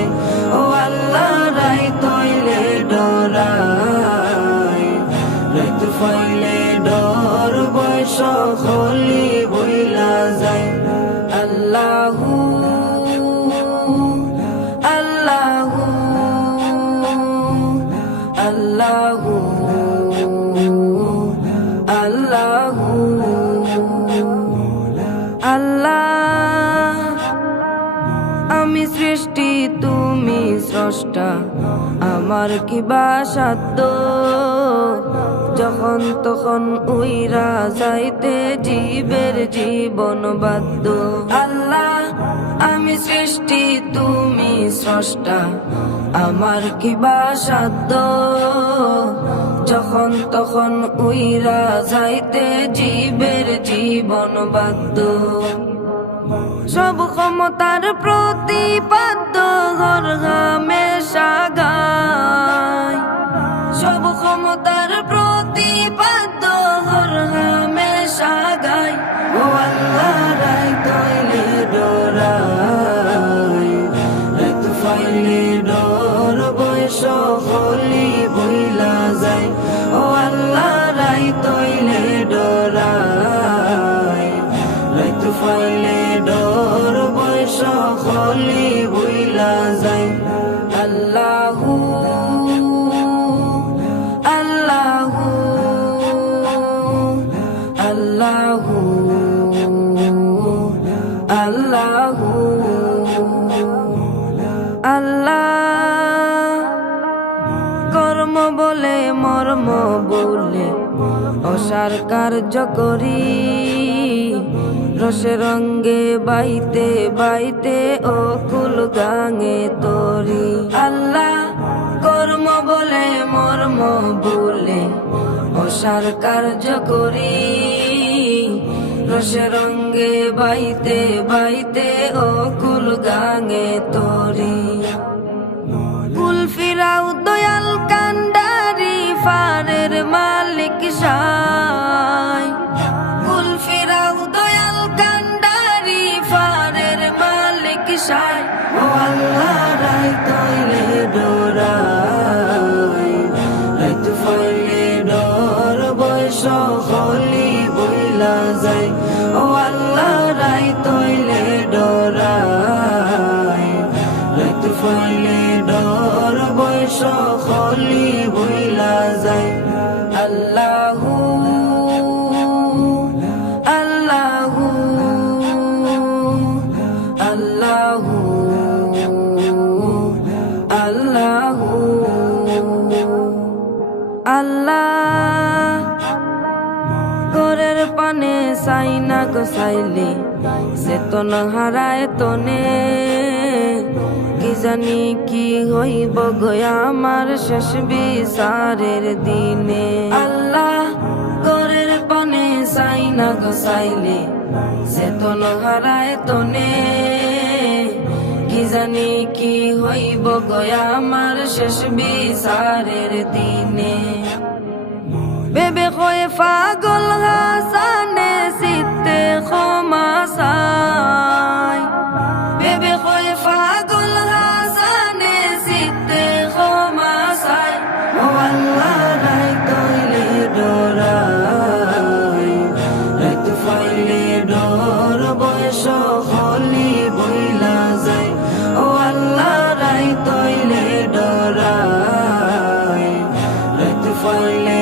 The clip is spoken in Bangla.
যায় ও আল্লাহ রাই তৈলে ডরাই রাইত ফাইলে ডর বয়স খলি বইলা যায় আল্লাহু আল্লাহু আল্লাহু আল্লাহু আল্লাহ আমি সৃষ্টি তুমি স্রষ্টা আমার কি বা সাধ্য যখন তখন উইরা যাইতে জীবের জীবন বাধ্য আল্লাহ আমি সৃষ্টি তুমি স্রষ্টা আমার কি বা সাধ্য যখন তখন উইরা যাইতে জীবের জীবন বাধ্য সব ক্ষমতার প্রতিপাদ্য ঘর হামেশা গায় সব ক্ষমতার প্রতিপাদ্য ঘর হামেশা গায় ও আল্লাহ রাই তৈলে ডরাই রাইত ফাইলে ডর বয়স খলি বইলা যায় ও আল্লাহ রাই তৈলে ডরাই রাইত ফাইলে ডর বয়স খলি বইলা যায় আল্লাহু আল্লাহু আল্লাহু আল্লাহু আল্লাহ কর্ম বলে মর্ম বলে অসার কার্য করি রসে রঙ্গে বাইতে বাইতে অকুল গাঙে তরি আল্লাহ কর্ম বলে মর্ম বলে অসার কার্য করি রসে রঙ্গে বাইতে বাইতে অকুল গাঙে তরি কুল ফিরাও দয়াল কান্ডারি ফারের মালিক সাই কুল ফিরাও দয়াল কান্ডারি ফারের মালিক সাই ও আল্লাহ রাই তৈলে ডরাই রাইত ফাইলে ডর বয়স খলি বইলা যায় ও আল্লাহ রাই তৈলে ডরাই রাইত ফাইলে ডর বয়স খলি বইলা যায় আল্লাহু আল্লাহু আল্লাহু আল্লাহু আল্লাহ গোরের পানে চাই না গো চাইলে চেতন হারায় তনে কি জানি কি হইব গয়া আমার শেষ বিচারের দিনে আল্লাহ গোরের পানে চাই না গো চাইলে চেতন হারায় তনে কি জানি কি হইব গয়া আমার শেষ বিচারের দিনে বেবে হয়ে পাগল হাসানে চিত্তে ক্ষমা চাই বেবে হয়ে পাগল হাসানে চিত্তে ক্ষমা চাই ও আল্লাহ রাই তৈলে ডরাই রাইত ফাইলে ডর বয়স খলি বইলা যায় ও আল্লাহ রাই তৈলে ডরাই রাইত ফাইলে